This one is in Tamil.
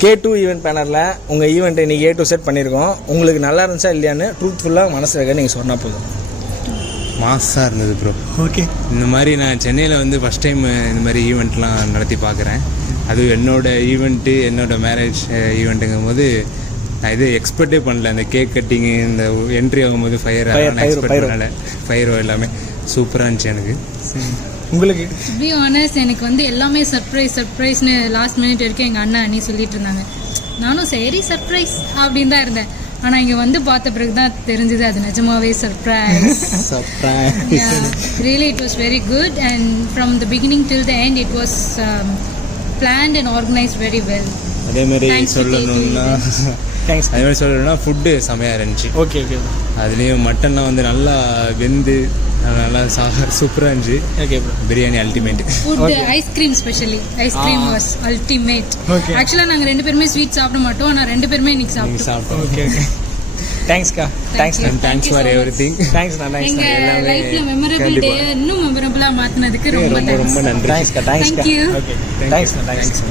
K2 ஈவெண்ட் பேனரில் உங்கள் ஈவெண்ட்டை இன்றைக்கி A to Z பண்ணியிருக்கோம். உங்களுக்கு நல்லா இருந்துச்சா இல்லையான்னு ட்ரூத்ஃபுல்லாக மனசில் இருக்க நீங்கள் சொன்னால் போதும். மாஸாக இருந்தது ப்ரோ. ஓகே, இந்த மாதிரி நான் சென்னையில் வந்து ஃபஸ்ட் டைம் இந்த மாதிரி ஈவெண்ட்லாம் நடத்தி பார்க்குறேன். அது என்னோடய ஈவெண்ட்டு, என்னோடய மேரேஜ் ஈவெண்ட்டுங்கும் போது நான் இது எக்ஸ்பெக்டே பண்ணல. இந்த கேக் கட்டிங்கு, இந்த என்ட்ரி ஆகும்போது ஃபயர் எக்ஸ்பெக்ட் பண்ணல. ஃபயரோ எல்லாமே சூப்பராக இருந்துச்சு எனக்கு. உங்களுக்கு பி ஆனஸ்ட் எனக்கு வந்து எல்லாமே சர்ப்ரைஸ்னு லாஸ்ட் மினிட் வரைக்கும் எங்கள் அண்ணி சொல்லிட்டு இருந்தாங்க. நானும் சரி சர்ப்ரைஸ் அப்படின்னு தான் இருந்தேன். ஆனால் இங்கே வந்து பார்த்த பிறகு தான் தெரிஞ்சது அது நிஜமாவே surprise. Really it was very good and from the beginning till the end it was plant and organised very well. அதேமாதிரி சொல்லணும்னா தேங்க்ஸ். அதே மாதிரி சொல்லணும்னா ஃபுட்டு செமையாக இருந்துச்சு. Okay okay. அதுலேயும் மட்டன்லாம் வந்து நல்லா வெந்து நல்லா சூப்பராக இருந்துச்சு. Okay bro. Biryani ultimate. Food ice cream specially ice cream was ultimate. ஆக்சுவலாக நாங்கள் 2 பேருமே ஸ்வீட் சாப்பிட மாட்டோம். ஆனால் 2 பேருமே இன்னைக்கு சாப்பிட்டோம். Okay okay. தேங்க்ஸ்க்கா. Thanks for everything. தேங்க்ஸ்ண்ணா. எங்கள் லைஃப்பில் மெமரபிள் டே இன்னும் மெமரபிளாக மாற்றினதுக்கு ரொம்ப ரொம்ப நன்றி. தேங்க்ஸ்க்கா. Thank you. ஓகே தேங்க்ஸ்ண்ணா. தேங்க்ஸ்.